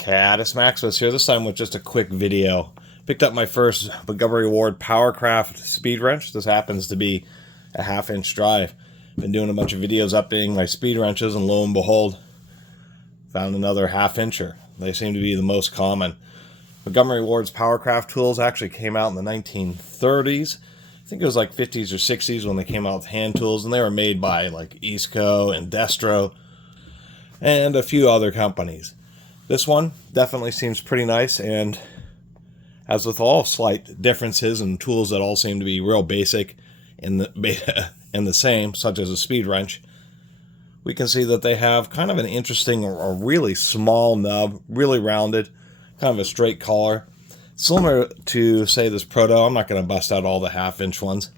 Catus Maximus here, this time with just a quick video. Picked up my first Montgomery Powr-Kraft speed wrench. This happens to be a 1/2-inch drive. Been doing a bunch of videos updating my speed wrenches, and lo and behold, found another 1/2-incher. They seem to be the most common. Montgomery Ward's Powr-Kraft tools actually came out in the 1930s. I think it was like 50s or 60s when they came out with hand tools, and they were made by like Eastco and Destro and a few other companies. This one definitely seems pretty nice, and as with all slight differences and tools that all seem to be real basic and the same, such as a speed wrench, we can see that they have kind of an interesting or really small nub, really rounded, kind of a straight collar. Similar to, say, this Proto. I'm not going to bust out all the 1/2-inch ones,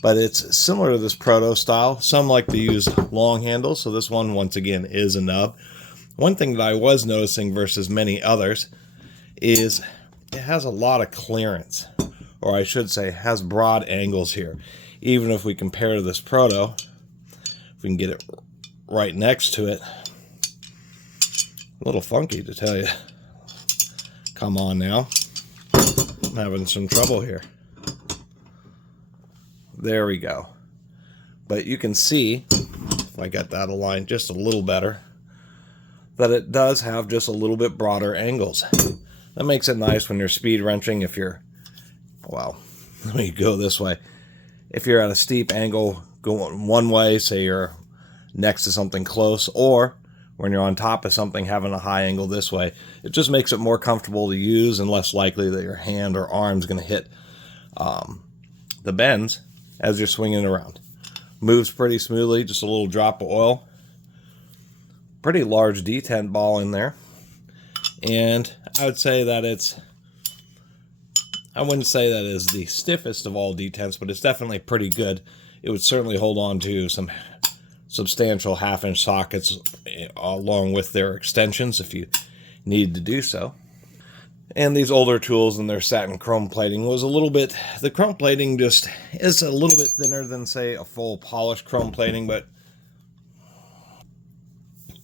but it's similar to this Proto style. Some like to use long handles, so this one, once again, is a nub. One thing that I was noticing versus many others is it has a lot of clearance, or I should say has broad angles here. Even if we compare to this Proto, if we can get it right next to it, a little funky to tell you. Come on now. I'm having some trouble here. There we go. But you can see, if I got that aligned just a little better, that it does have just a little bit broader angles. That makes it nice when you're speed wrenching. If you're, well, let me go this way. If you're at a steep angle going one way, say you're next to something close, or when you're on top of something having a high angle this way, it just makes it more comfortable to use and less likely that your hand or arm's going to hit the bends as you're swinging around. Moves pretty smoothly, just a little drop of oil. Pretty large detent ball in there, and I would say that I wouldn't say that is the stiffest of all detents, but it's definitely pretty good. It would certainly hold on to some substantial 1/2-inch sockets along with their extensions if you need to do so. And these older tools and their satin chrome plating was a little bit, the chrome plating just is a little bit thinner than, say, a full polished chrome plating, but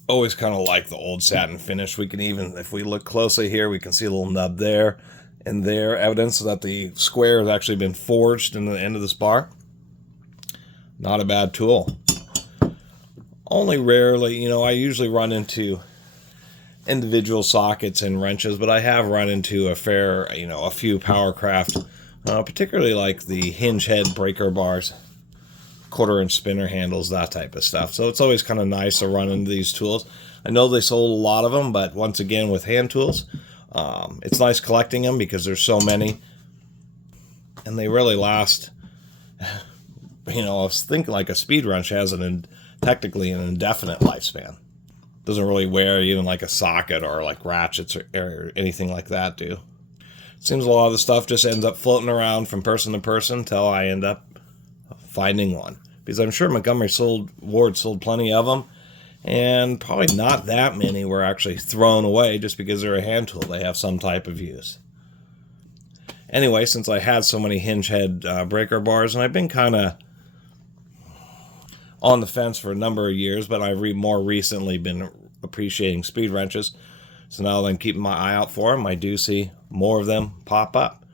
always kind of like the old satin finish. We can even, if we look closely here, we can see a little nub there and there, evidence that the square has actually been forged in the end of this bar. Not a bad tool. Only rarely, I usually run into individual sockets and wrenches, but I have run into a few Powr-Kraft, particularly like the hinge head breaker bars, 1/4-inch spinner handles, that type of stuff. So it's always kind of nice to run into these tools. I know they sold a lot of them, but once again, with hand tools, it's nice collecting them because there's so many, and they really last. I was thinking like a speed wrench has technically an indefinite lifespan. Doesn't really wear even like a socket or like ratchets or anything like that do. It seems a lot of the stuff just ends up floating around from person to person until I end up finding one, because I'm sure Montgomery Ward sold plenty of them, and probably not that many were actually thrown away just because they're a hand tool. They have some type of use. Anyway, since I had so many hinge head breaker bars, and I've been kind of on the fence for a number of years, but I've more recently been appreciating speed wrenches, so now that I'm keeping my eye out for them, I do see more of them pop up.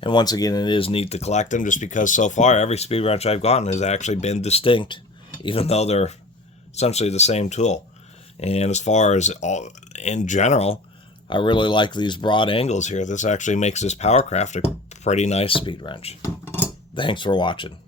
And once again, it is neat to collect them, just because so far every speed wrench I've gotten has actually been distinct, even though they're essentially the same tool. And as far as in general, I really like these broad angles here. This actually makes this Powr-Kraft a pretty nice speed wrench. Thanks for watching.